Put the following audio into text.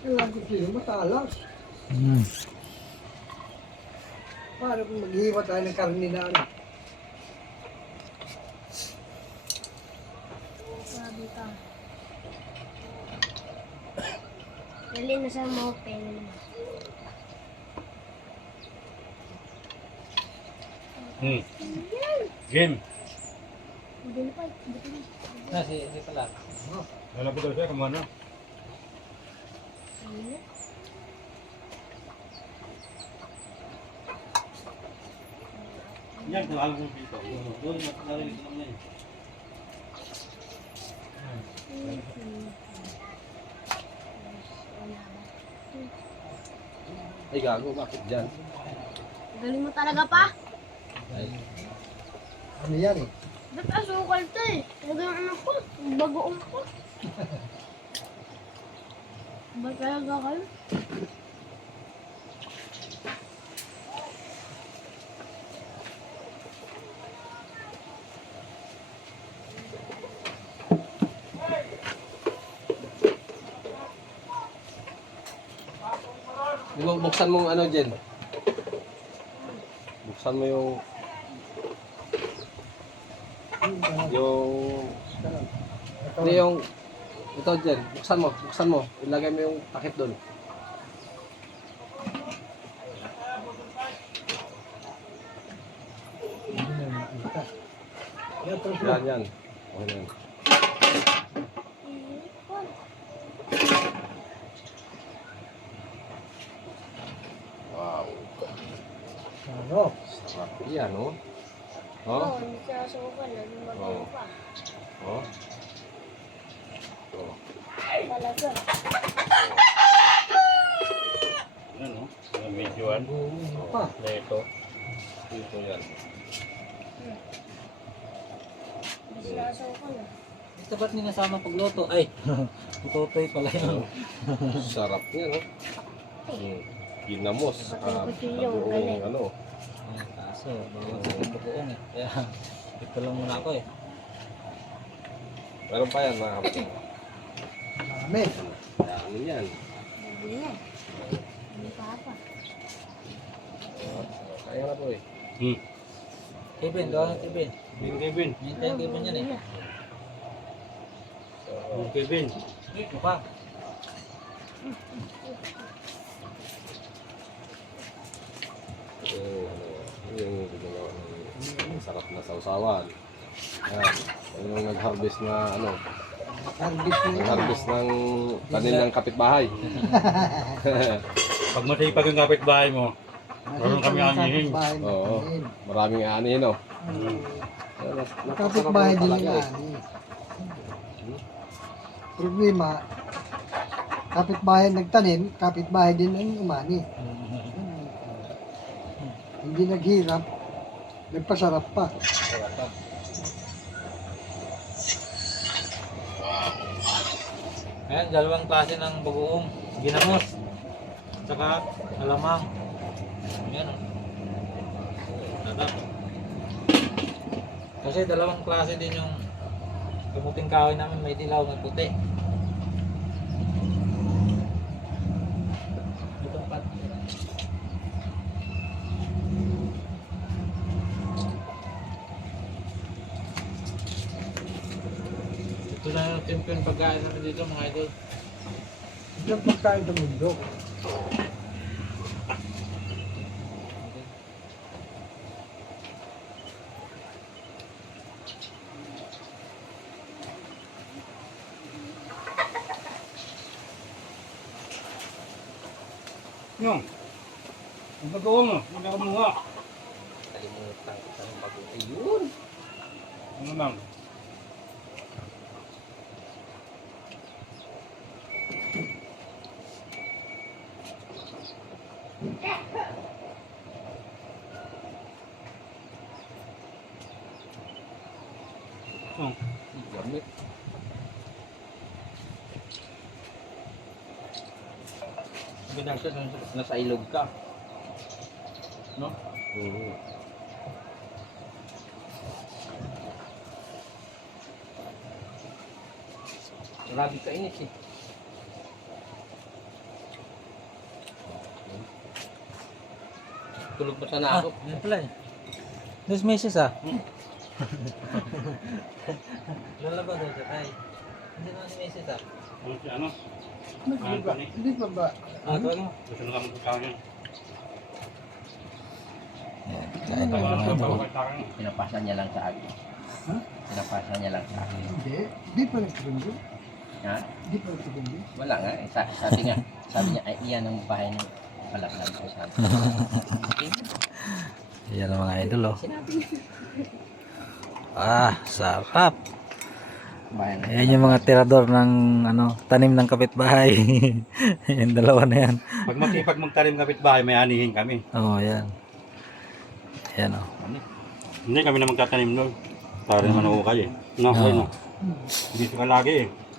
Kailangan ko sila matalas. Hmm. Paano kung maghiwa tayo ng karne na ano? Grabe ka. Dali na sa mga pen. Hmm. Game. Hindi na pa. Hindi pa na. Na, si, si pala. Alam ko daw siya ano. Ano na? Yan, alam ko dito. Doon, narinig ko naman yun. Ay, gago, bakit dyan? Galing mo talaga pa. Ay, Ano yan eh? Ba't asukal to eh? Talaga yung anak ko. Bagoong ko. Ba't talaga kayo? di ba, buksan mo yung ano dyan. Buksan mo yung, yung, hindi yung, ito dyan, buksan mo, buksan mo. Ilagay mo yung takip doon. Yan, Yan. Okay na yan. Wow. Ano? Sarap yan, oh. Oo, Oh, hindi siya asukal. Naging bagoong pa. oh. Oh. Talaga. Yan, no? Yung medyo ano. Buong pa. Ito. Ito yan. Hindi siya asukal. ah. Ito ba't ninasama pagluto? Ay, tutoy pala yun. Sarap yan, oh. Mm. Ginamos. Ah, galing. ano. Ay, kaso, bawal sa pagkukuong eh. Kaya, ito lang muna ako eh. Meron pa yan, mga kapatid. Dami. Dami yan. Hindi na. Hindi pa pa. Kaya na po eh. Hmm. Kevin, gawin Kevin. Yung Kevin. Hintayin Kevin yan eh. Yung Kevin. Ito pa. Yung, ano, yung ginawa ng sarap na sausawan. Yan. Yung nag-harvest na ano, Harvest ng tanim ng kapitbahay. Pag masipag ang kapitbahay mo, Meron kami anihin. Oo. Maraming ani, no? Yan, nas- napakasarap Kapitbahay din talaga yung eh. ani. Problema, kapitbahay nagtanim, kapitbahay din ang umani. Hindi naghirap, nagpasarap pa. Ayan, dalawang klase ng bagoong. Ginamos. Tsaka alamang. Ayan. Sarap. Kasi dalawang klase din yung kamuting kahoy namin. May dilaw, may puti. Ito pa. Ito na yung champion pagkain namin dito mga idol. Ito ang pagkain sa mundo. Yung. Ang bagoong mo. Hindi ako mga. Kalimutan ko sa bago. Ayun. Ano lang. Maganda siya nasa ilog ka. No? Oo. Mm -hmm. Grabe ka inis eh. Tulog pa sana ako. Ah, pala eh. This message ah. Lalabas na siya tayo. Hindi na message ah. Ano si ano? Hindi ba? Hindi pa ba? Ah, tawag mo. Gusto na kami kakain. Yan, kain na mga kakain. Pinapasa niya lang sa akin. Ha? Pinapasa niya lang sa akin. Hindi. Hindi pa. Ha? Hindi pa nagsugundo. Wala nga. eh. Sa- Sabi nga, sabi niya, ay iyan ang bahay ng palaklan ko sa Yan ang mga idol oh. Ah, sarap. Bahay ng Ayan yung mga tirador ng ano, tanim ng kapitbahay. yung dalawa na yan. Pag masipag magtanim kapitbahay, may anihin kami. Oo, oh, yan. Yan oh. Hindi kami na magtatanim doon. Para naman ako kayo eh. No, no. Dito ka lagi eh.